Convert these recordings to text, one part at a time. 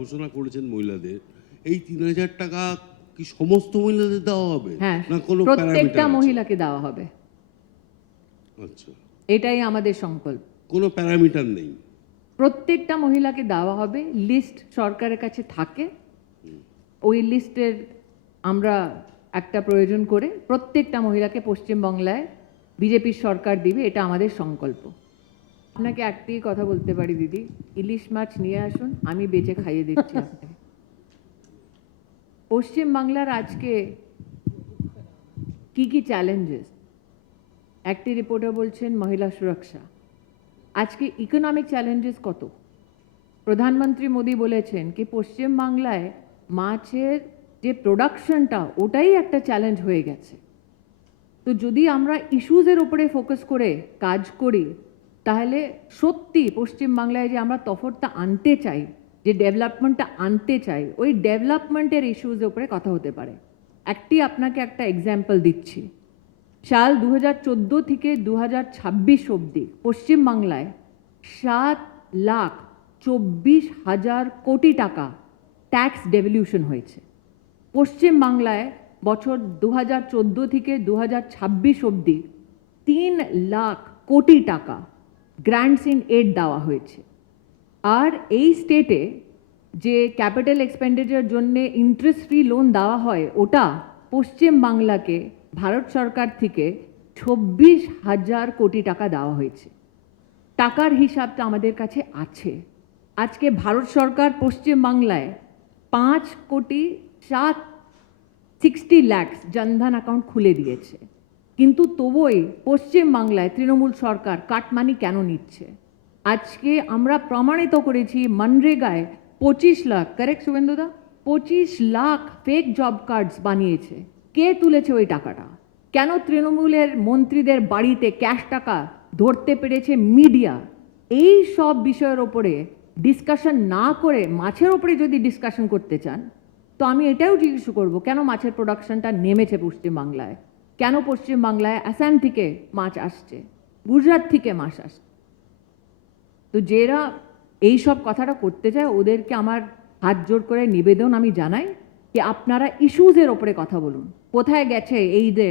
ঘোষণা করেছেন মহিলাদের, এই ৩,০০০ টাকা কি সমস্ত মহিলাদের দেওয়া হবে? হ্যাঁ, না কোনো প্রত্যেকটা প্যারামিটার? মহিলাকে দেওয়া হবে, আচ্ছা, এটাই আমাদের সংকল্প। কোনো প্যারামিটার নেই? প্রত্যেকটা মহিলাকে দেওয়া হবে, লিস্ট সরকারের কাছে থাকে, ওই লিস্টের আমরা একটা প্রয়োজন করে প্রত্যেকটা মহিলাকে পশ্চিমবাংলায় বিজেপির সরকার দিবে, এটা আমাদের সংকল্প। আপনাকে একটাই কথা বলতে পারি দিদি, ইলিশ মাছ নিয়ে আসুন, আমি বেচে খাইয়ে দিচ্ছি আপনাকে। পশ্চিমবাংলার আজকে কি কি চ্যালেঞ্জেস, একটি রিপোর্টার বলছেন মহিলা সুরক্ষা, আজকে ইকোনমিক চ্যালেঞ্জেস কত। প্রধানমন্ত্রী মোদী বলেছেন কি পশ্চিমবাংলায় মাছের যে প্রোডাকশনটা ওটাই একটা চ্যালেঞ্জ হয়ে গেছে। তো যদি আমরা ইস্যুজের উপরে ফোকাস করে কাজ করি তাহলে সত্যি পশ্চিমবাংলায় যে আমরা তফাৎটা আনতে চাই, যে ডেভেলপমেন্টটা আনতে চাই, ওই ডেভেলপমেন্টের ইস্যুজের উপরে কথা হতে পারে। আপনাকে একটা এক্সাম্পল দিচ্ছি। সাল 2014 থেকে 2026 অবধি পশ্চিমবাংলায় 7,24,000 কোটি টাকা ট্যাক্স ডেভলিউশন হয়েছে। পশ্চিমবাংলায় বছর 2014 থেকে 2026 অবধি 3 লাখ কোটি টাকা গ্র্যান্টস ইন এড দেওয়া হয়েছে। আর এই স্টেটে যে ক্যাপিটাল এক্সপেন্ডিচার জন্য ইন্টারেস্ট ফ্রি লোন দেওয়া হয় ওটা পশ্চিমবাংলাকে ভারত সরকার থেকে 26,000 কোটি টাকা দেওয়া হয়েছে। টাকার হিসাবটা আমাদের কাছে আছে। আজকে ভারত সরকার পশ্চিমবাংলায় 5,60 লাখ জনধন অ্যাকাউন্ট খুলে দিয়েছে, কিন্তু তবুই পশ্চিমবাংলায় তৃণমূল সরকার কাটমানি কেন নিচ্ছে? আজকে আমরা প্রমাণিত করেছি মনরেগায় 25 লাখ, কারেক্ট শুভেন্দুদা, 25 লাখ ফেক জব কার্ডস বানিয়েছে। কে তুলেছে ওই টাকাটা? কেন তৃণমূলের মন্ত্রীদের বাড়িতে ক্যাশ টাকা ধরতে পেরেছে মিডিয়া? এই সব বিষয়ের ওপরে ডিসকাশন না করে মাছের ওপরে যদি ডিসকাশন করতে চান তো আমি এটাও জিজ্ঞেস করব কেন মাছের প্রোডাকশনটা নেমেছে পশ্চিমবাংলায়, কেন পশ্চিমবাংলায় আসাম থেকে মাছ আসছে, গুজরাট থেকে মাছ আসছে। তো যারা এই সব কথাটা করতে চায় ওদেরকে আমার হাত জোর করে নিবেদন আমি জানাই যে আপনারা ইস্যুজের ওপরে কথা বলুন। কোথায় গেছে এই যে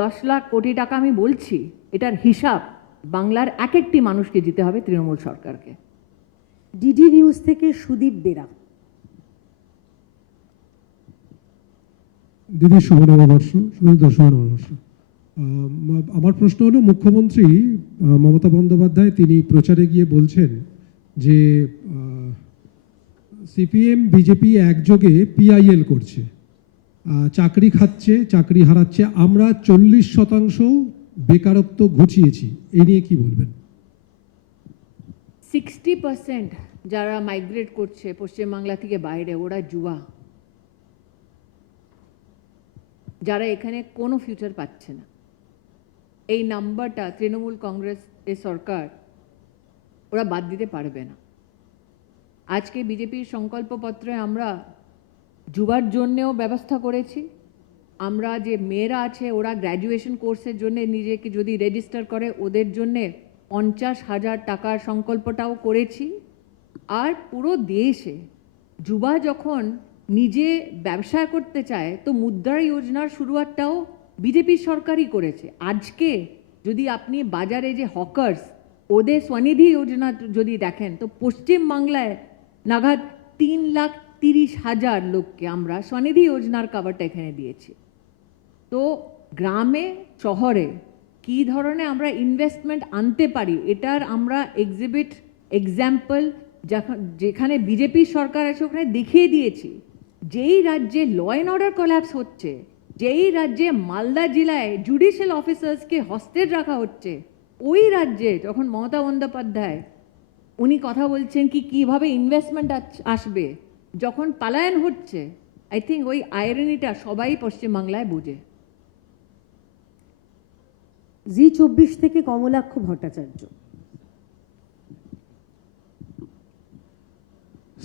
10 লাখ কোটি টাকা আমি বলছি, এটার হিসাব বাংলার এক একটি মানুষকে দিতে হবে তৃণমূল সরকারকে। ডিডি নিউজ থেকে সুদীপ বেরা। দিদি শুভ নববর্ষ, শুভ নববর্ষ। আমার প্রশ্ন হলো, মুখ্যমন্ত্রী মমতা বন্দ্যোপাধ্যায় তিনি প্রচারে গিয়ে বলছেন যে সিপিএম বিজেপি একযোগে পিআইএল করছে, চাকরি খাচ্ছে, চাকরি হারাচ্ছে, আমরা 40% বেকারত্ব ঘুচিয়েছি, এই নিয়ে কি বলবেন? 60% যারা মাইগ্রেট করছে পশ্চিমবাংলা থেকে বাইরে ওরা যুবা, যারা এখানে কোনো ফিউচার পাচ্ছে না। এই নাম্বারটা তৃণমূল কংগ্রেস এর সরকার ওরা বাদ দিতে পারবে না। আজকে বিজেপির সংকল্পপত্রে আমরা যুবার জন্যেও ব্যবস্থা করেছি। আমরা যে মেয়েরা আছে ওরা গ্র্যাজুয়েশন কোর্সের জন্য নিজেকে যদি রেজিস্টার করে ওদের জন্যে 50,000 টাকার সংকল্পটাও করেছি। আর পুরো দেশে যুবা যখন নিজে ব্যবসা করতে চায় তো মুদ্রা যোজনার শুরুয়াতটাও বিজেপি সরকারই করেছে। আজকে যদি আপনি বাজারে যে হকার্স ওদের স্বনিধি যোজনা যদি দেখেন তো পশ্চিমবাংলায় নাগাদ 3,30,000 লোককে আমরা স্বনিধি যোজনার কাভারটা এখানে দিয়েছি। তো গ্রামে শহরে কী ধরনের আমরা ইনভেস্টমেন্ট আনতে পারি এটার আমরা এক্সিবিট এক্সাম্পল যেখানে বিজেপি সরকার আছে ওখানে দেখিয়ে দিয়েছি। যেই রাজ্যে ল অ্যান্ড অর্ডার কোল্যাপস হচ্ছে, যেই রাজ্যে মালদা জেলায় জুডিশিয়াল অফিসার্সকে হস্টেজ রাখা হচ্ছে, ওই রাজ্যে যখন মমতা বন্দ্যোপাধ্যায় উনি কথা বলছেন কি কীভাবে ইনভেস্টমেন্ট আসবে, যখন পালায়ন হচ্ছে, আই থিঙ্ক ওই আইরনিটা সবাই পশ্চিমবাংলায় বোঝে। জি24 থেকে কমলাক্ষ ভট্টাচার্য।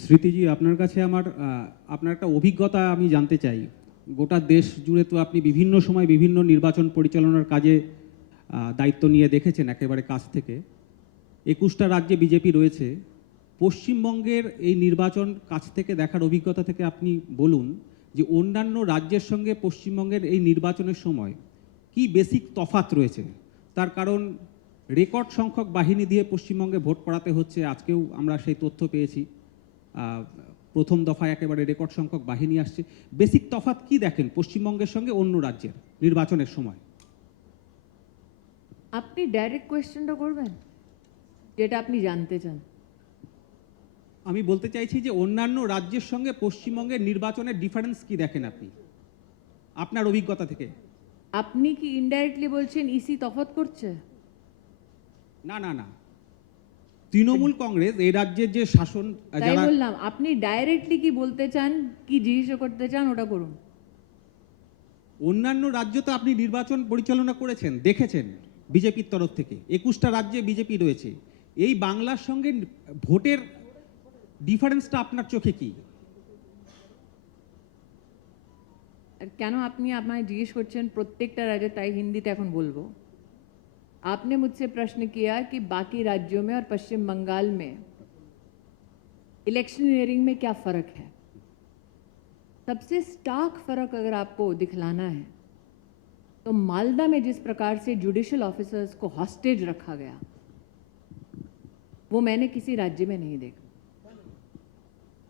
স্মৃতিজি, আপনার কাছে আপনার একটা অভিজ্ঞতা আমি জানতে চাই। গোটা দেশ জুড়ে তো আপনি বিভিন্ন সময় বিভিন্ন নির্বাচন পরিচালনার কাজে দায়িত্ব নিয়ে দেখেছেন একেবারে কাছ থেকে। 21টা রাজ্যে বিজেপি রয়েছে, পশ্চিমবঙ্গের এই নির্বাচন কাছ থেকে দেখার অভিজ্ঞতা থেকে আপনি বলুন যে অন্যান্য রাজ্যের সঙ্গে পশ্চিমবঙ্গের এই নির্বাচনের সময় কি বেসিক তফাৎ রয়েছে। তার কারণ রেকর্ড সংখ্যক বাহিনী দিয়ে পশ্চিমবঙ্গে ভোট করাতে হচ্ছে, আজকেও আমরা সেই তথ্য পেয়েছি। প্রথম দফায় একেবারে রেকর্ড সংখ্যক বাহিনী আসছে। বেসিক তফাৎ কি দেখেন পশ্চিমবঙ্গের সঙ্গে অন্য রাজ্যের নির্বাচনের সময়? আপনি ডাইরেক্ট কোয়েশ্চেনটা করবেন যেটা আপনি জানতে চান। আমি বলতে চাইছি যে অন্যান্য রাজ্যের সঙ্গে পশ্চিমবঙ্গের নির্বাচনের ডিফারেন্স কি দেখেন আপনি আপনার অভিজ্ঞতা থেকে? আপনি কি ইনডাইরেক্টলি বলছেন ইসি তফাৎ করছে? না না না, তৃণমূল কংগ্রেস এই রাজ্যের যে শাসন তাই যারা, বললাম, আপনি ডাইরেক্টলি কি বলতে চান, কি জিজ্ঞেস করতে চান ওটা করুন। অন্যান্য রাজ্য তো আপনি নির্বাচন পরিচালনা করেছেন, দেখেছেন বিজেপির তরফ থেকে 21টা রাজ্যে বিজেপি রয়েছে। এই বাংলার সঙ্গে ভোটের ডিফারেন্সটা আপনার চোখে কি? আর কেন আপনি আপনায় জিজ্ঞেस করছেন প্রত্যেকটা রাজ্যে, তাই হিন্দিতে এখন বলবো। आपने मुझसे प्रश्न किया कि बाकी राज्यों में और पश्चिम बंगाल में इलेक्शनियरिंग में क्या फ़र्क है। सबसे स्टार्क फ़र्क अगर आपको दिखलाना है तो मालदा में जिस प्रकार से जुडिशल ऑफिसर्स को हॉस्टेज रखा गया वो मैंने किसी राज्य में नहीं देखा।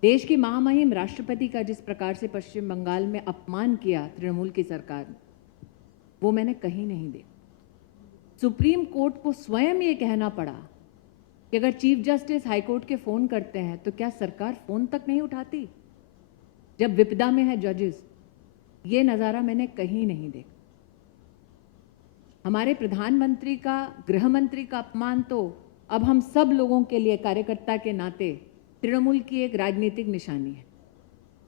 देश की महामहिम राष्ट्रपति का जिस प्रकार से पश्चिम बंगाल में अपमान किया तृणमूल की सरकार ने, वो मैंने कहीं नहीं देखा। सुप्रीम कोर्ट को स्वयं ये कहना पड़ा कि अगर चीफ जस्टिस हाईकोर्ट के फ़ोन करते हैं तो क्या सरकार फ़ोन तक नहीं उठाती जब विपदा में है जजेस। ये नज़ारा मैंने कहीं नहीं देखा। हमारे प्रधानमंत्री का, गृह मंत्री का अपमान तो अब हम सब लोगों के लिए कार्यकर्ता के नाते तृणमूल की एक राजनीतिक निशानी है,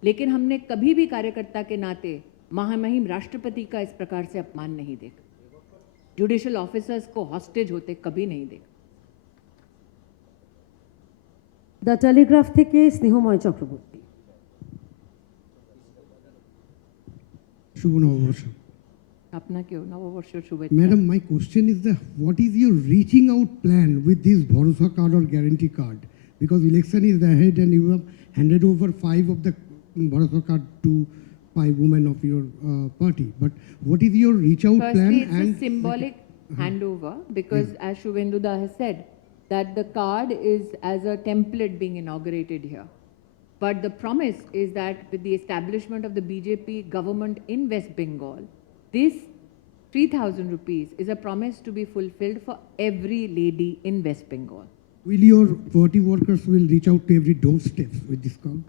लेकिन हमने कभी भी कार्यकर्ता के नाते महामहिम राष्ट्रपति का इस प्रकार से अपमान नहीं देखा। जुडिशल ऑफिसर्स को हॉस्टेज होते कभी नहीं देखा। দ্য টেলিগ্রাফ থেকে স্নেহময় চক্রবর্তী। শুভ নববর্ষ। अपना क्यों नववर्ष शुभेच्छा। Madam, my question is that what is your reaching out plan with this Bharosa card or guarantee card? Because election is ahead and you have handed over 5 of the Bharosa card to 5 women of your party. But what is your reach out plan? Firstly, it's a symbolic handover because as Shubhenduda has said that the card is as a template being inaugurated here. But the promise is that with the establishment of the BJP government in West Bengal, this 3,000 rupees is a promise to be fulfilled for every lady in West Bengal. Will your party workers will reach out to every doorstep with this card?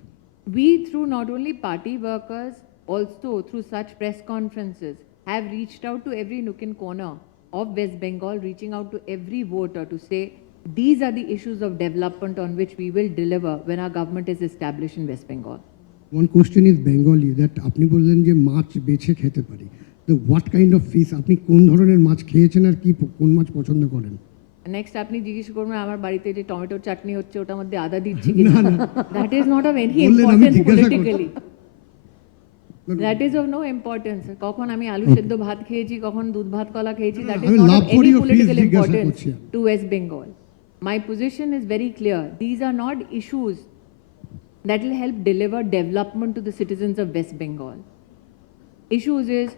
We, through not only party workers, also through such press conferences, have reached out to every nook and corner of West Bengal, reaching out to every voter to say, these are the issues of development on which we will deliver when our government is established in West Bengal. One question is Bengali that আপনি বললেন যে মাছ বেছে খেতে পারি। The what kind of fish আপনি কোন ধরনের মাছ খেয়েছেন আর কি কোন মাছ পছন্দ করেন? নেক্সট আপনি জিজ্ঞেস করবেন আমার বাড়িতে যে টমেটোর চাটনি হচ্ছে ওটার মধ্যে আদা দিচ্ছি কিনা। That is not of any importance politically. That is of no importance. কখন আমি আলু সেদ্ধ ভাত খেয়েছি, কখন দুধ ভাত কলা খেয়েছি, that is not of any political importance two West Bengal. My position is very clear. These are not issues that will help deliver development to the citizens of West Bengal. Issues is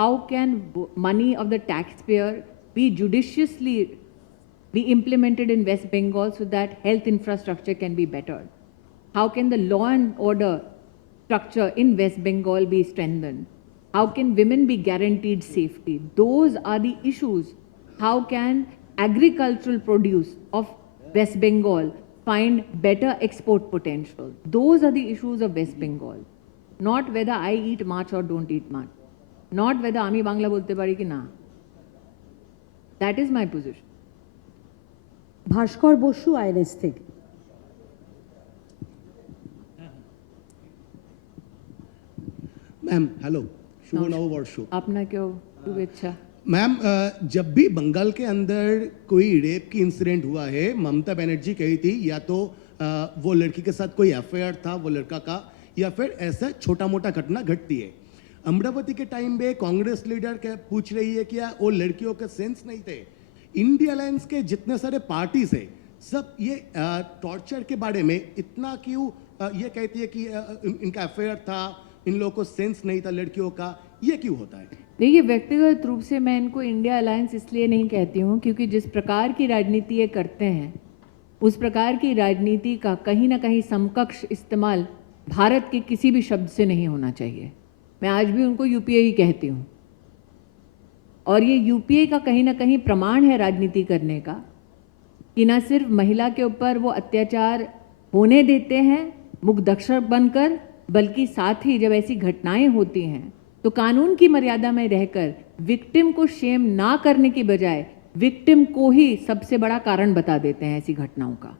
how can money of the taxpayer be judiciously be implemented in West Bengal so that health infrastructure can be bettered? How can the law and order structure in West Bengal be strengthened? How can women be guaranteed safety? Those are the issues. How can agricultural produce of West Bengal find better export potential? Those are the issues of West Bengal. Not whether I eat mach or don't eat mach. Not whether আমি বাংলা বলতে পারি কি না। That is my position. Bhaskar Basu INS থেকে। Ma'am hello, शुभ नववर्ष। আপনাকেও শুভেচ্ছা। मैम जब भी बंगाल के अंदर कोई रेप की इंसिडेंट हुआ है, ममता बनर्जी कही थी या तो वो लड़की के साथ कोई एफआईआर था वो लड़का का, या फिर ऐसा छोटा मोटा घटना घटती है। अमरावती के टाइम पे कांग्रेस लीडर पूछ रही है कि वो लड़कियों के सेंस नहीं थे। इंडिया अलायंस के जितने सारे पार्टीज है सब ये टॉर्चर के बारे में इतना क्यों ये कहती है कि इनका अफेयर था, इन लोगों को सेंस नहीं था लड़कियों का, ये क्यों होता है? देखिए, व्यक्तिगत रूप से मैं इनको इंडिया अलायंस इसलिए नहीं कहती हूँ क्योंकि जिस प्रकार की राजनीति ये करते हैं उस प्रकार की राजनीति का कहीं ना कहीं समकक्ष इस्तेमाल भारत के किसी भी शब्द से नहीं होना चाहिए। मैं आज भी उनको यूपीए ही कहती हूँ और ये यूपीए का कहीं ना कहीं प्रमाण है राजनीति करने का कि न सिर्फ महिला के ऊपर वो अत्याचार होने देते हैं मुखदर्शक बनकर, बल्कि साथ ही जब ऐसी घटनाएं होती हैं तो कानून की मर्यादा में रहकर विक्टिम को शेम ना करने की बजाय विक्टिम को ही सबसे बड़ा कारण बता देते हैं ऐसी घटनाओं का।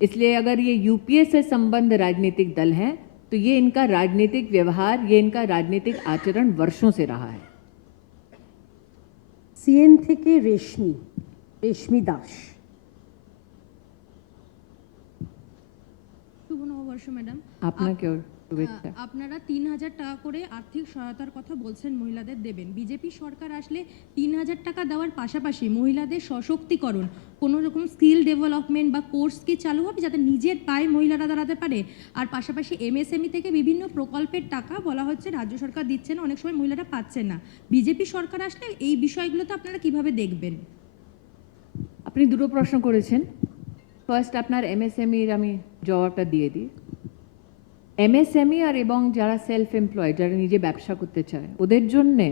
इसलिए अगर ये यूपीए से संबंध राजनीतिक दल हैं तो ये इनका राजनीतिक व्यवहार, ये इनका राजनीतिक आचरण वर्षों से रहा है। সিএন থেকে রেশমি দাস। শুভ নববর্ষ ম্যাডাম। আপনাকেও শুভেচ্ছা। আপনারা 3000 টাকা করে আর্থিক সহায়তার কথা বলছেন মহিলাদের দেবেন। বিজেপি সরকার আসলে 3000 টাকা দেওয়ার পাশাপাশি মহিলাদের সশক্তিকরণ, কোনো রকম স্কিল ডেভেলপমেন্ট বা কোর্স কি চালু হবে যাতে নিজের পায়ে মহিলারা দাঁড়াতে পারে? আর পাশাপাশি এমএসএমই থেকে বিভিন্ন প্রকল্পের টাকা বলা হচ্ছে রাজ্য সরকার দিচ্ছে না, অনেক সময় মহিলারা পাচ্ছেন না। বিজেপি সরকার আসলে এই বিষয়গুলোতে আপনারা কিভাবে দেখবেন? আপনি দুটো প্রশ্ন করেছেন। ফার্স্ট আপনার এমএসএমইর আমি জবাবটা দিয়ে দিই। এমএসএমই আর এবং যারা সেলফ এমপ্লয়েড, যারা নিজে ব্যবসা করতে চায়, ওদের জন্যে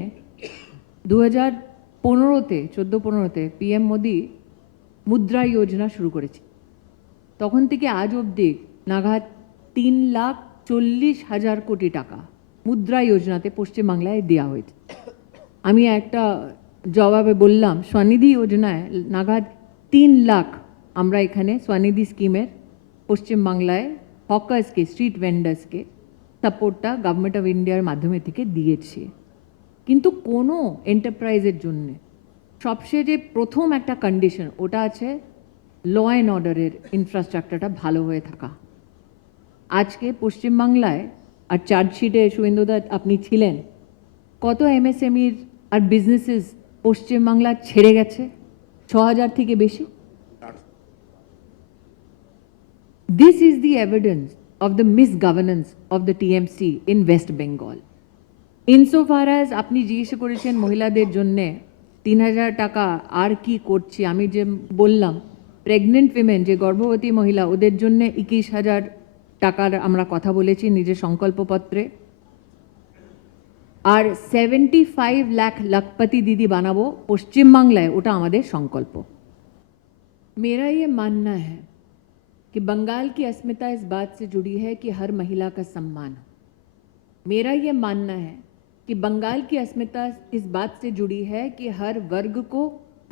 2015-তে 14-15-তে পিএম মোদি মুদ্রা যোজনা শুরু করেছে। তখন থেকে আজ অবধি নাগাদ 3,40,000 কোটি টাকা মুদ্রা যোজনাতে পশ্চিমবাংলায় দেওয়া হয়েছে। আমি একটা জবাবে বললাম স্বনিধি যোজনায় নাগাদ 3 লাখ আমরা এখানে স্বনিধি স্কিমের পশ্চিমবাংলায় হকার্সকে, স্ট্রিট ভেন্ডার্সকে সাপোর্টটা গভর্নমেন্ট অফ ইন্ডিয়ার মাধ্যমে থেকে দিয়েছি। কিন্তু কোনো এন্টারপ্রাইজের জন্যে সবচেয়ে যে প্রথম একটা কন্ডিশন ওটা আছে ল অ্যান্ড অর্ডারের ইনফ্রাস্ট্রাকচারটা ভালো হয়ে থাকা। আজকে পশ্চিমবাংলায় আর চার্জশিটে শুভেন্দুদা আপনি ছিলেন, কত এমএসএমইর আর বিজনেসেস পশ্চিমবাংলা ছেড়ে গেছে? 6,000 থেকে বেশি। This is the evidence of the misgovernance of the TMC in West Bengal. Insofar as আপনি জিজ্ঞেস করেছেন মহিলাদের জন্যে 3,000 টাকা আর কি করছি, আমি যে বললাম প্রেগনেন্ট উইমেন, যে গর্ভবতী মহিলা, ওদের জন্য 21,000 টাকার আমরা কথা বলেছি নিজের সংকল্পপত্রে। আর 75 লাখ লাখপতি দিদি বানাবো পশ্চিমবাংলায়, ওটা আমাদের সংকল্প। मेरा ये मानना है कि बंगाल की अस्मिता इस बात से जुड़ी है कि हर महिला का सम्मान हो। मेरा ये मानना है कि बंगाल की अस्मिता इस बात से जुड़ी है कि हर वर्ग को,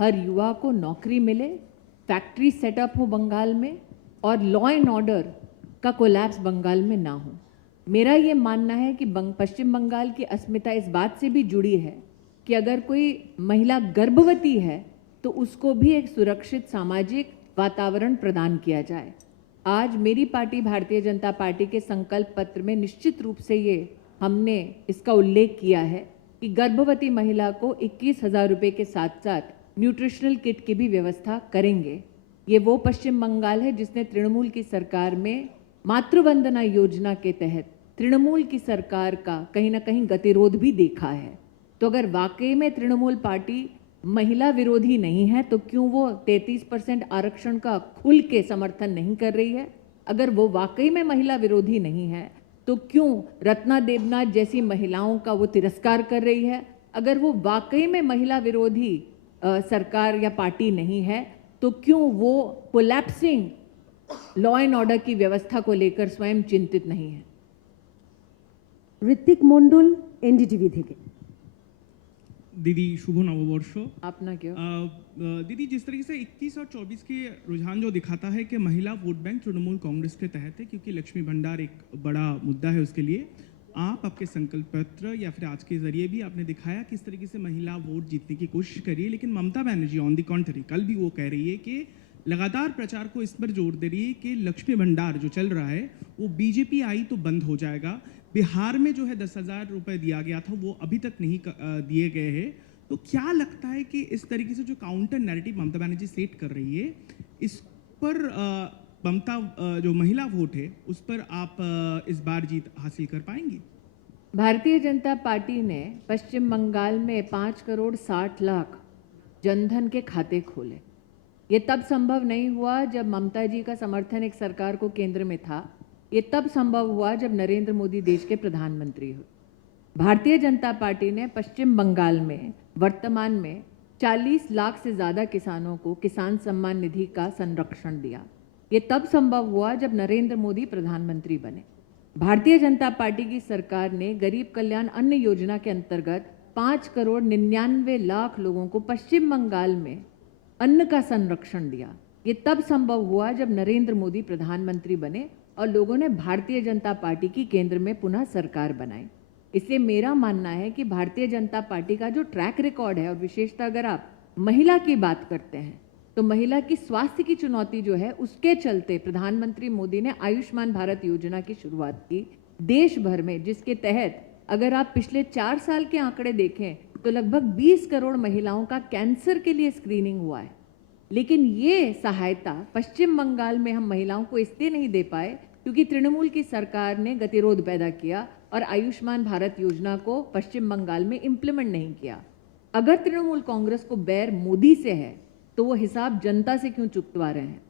हर युवा को नौकरी मिले, फैक्ट्री सेटअप हो बंगाल में और लॉ एंड ऑर्डर का कोलैप्स बंगाल में ना हो। मेरा ये मानना है कि पश्चिम बंगाल की अस्मिता इस बात से भी जुड़ी है कि अगर कोई महिला गर्भवती है तो उसको भी एक सुरक्षित सामाजिक वातावरण प्रदान किया जाए। आज मेरी पार्टी भारतीय जनता पार्टी के संकल्प पत्र में निश्चित रूप से ये हमने इसका उल्लेख किया है कि गर्भवती महिला को 21,000 रुपये के साथ साथ न्यूट्रिशनल किट की भी व्यवस्था करेंगे। ये वो पश्चिम बंगाल है जिसने तृणमूल की सरकार में मातृवंदना योजना के तहत तृणमूल की सरकार का कहीं ना कहीं गतिरोध भी देखा है। तो अगर वाकई में तृणमूल पार्टी महिला विरोधी नहीं है तो क्यों वो 33% आरक्षण का खुल के समर्थन नहीं कर रही है? अगर वो वाकई में महिला विरोधी नहीं है तो क्यों रत्ना देवनाथ जैसी महिलाओं का वो तिरस्कार कर रही है? अगर वो वाकई में महिला विरोधी सरकार या पार्टी नहीं है तो क्यों वो कोलैप्सिंग लॉ एंड ऑर्डर की व्यवस्था को लेकर स्वयं चिंतित नहीं है? ঋত্বিক মণ্ডল, এনডিটিভি থেকে। दीदी शुभ नववर्ष। अपना क्यों दीदी, जिस तरीके से 21 और 24 के रुझान जो दिखाता है कि महिला वोट बैंक तृणमूल कांग्रेस के तहत है, क्योंकि लक्ष्मी भंडार एक बड़ा मुद्दा है उसके लिए, आप आपके संकल्प पत्र या फिर आज के जरिए भी आपने दिखाया किस तरीके से महिला वोट जीतने की कोशिश करिए। लेकिन ममता बनर्जी ऑन द कॉन्ट्री कल भी वो कह रही है कि लगातार प्रचार को इस पर जोर दे रही है कि लक्ष्मी भंडार जो चल रहा है वो बीजेपी आई तो बंद हो जाएगा। बिहार में जो है 10,000 रुपये दिया गया था वो अभी तक नहीं दिए गए हैं। तो क्या लगता है कि इस तरीके से जो counter narrative Mamata Banerjee set कर रही है, पर ममता जो महिला वोट है उस पर आप इस बार जीत हासिल कर पाएंगी? भारतीय जनता पार्टी ने पश्चिम बंगाल में 5 करोड़ 60 लाख जनधन के खाते खोले। ये तब संभव नहीं हुआ जब ममता जी का समर्थन एक सरकार को केंद्र में था। ये तब संभव हुआ जब नरेंद्र मोदी देश के प्रधानमंत्री हुए। भारतीय जनता पार्टी ने पश्चिम बंगाल में वर्तमान में 40 लाख से ज़्यादा किसानों को किसान सम्मान निधि का संरक्षण दिया। ये तब संभव हुआ जब नरेंद्र मोदी प्रधानमंत्री बने। भारतीय जनता पार्टी की सरकार ने गरीब कल्याण अन्न योजना के अंतर्गत 5 करोड़ 99 लाख लोगों को पश्चिम बंगाल में अन्न का संरक्षण दिया। ये तब संभव हुआ जब नरेंद्र मोदी प्रधानमंत्री बने और लोगों ने भारतीय जनता पार्टी की केंद्र में पुनः सरकार बनाई। इसलिए मेरा मानना है कि भारतीय जनता पार्टी का जो ट्रैक रिकॉर्ड है, और विशेषतः अगर आप महिला की बात करते हैं तो महिला की स्वास्थ्य की चुनौती जो है, उसके चलते प्रधानमंत्री मोदी ने आयुष्मान भारत योजना की शुरुआत की देश भर में, जिसके तहत अगर आप पिछले 4 साल के आंकड़े देखें तो लगभग 20 करोड़ महिलाओं का कैंसर के लिए स्क्रीनिंग हुआ है। लेकिन ये सहायता पश्चिम बंगाल में हम महिलाओं को इसलिए नहीं दे पाए क्योंकि तृणमूल की सरकार ने गतिरोध पैदा किया और आयुष्मान भारत योजना को पश्चिम बंगाल में इम्प्लीमेंट नहीं किया। अगर तृणमूल कांग्रेस को बैर मोदी से है तो वो हिसाब जनता से क्यों चुकवा रहे हैं?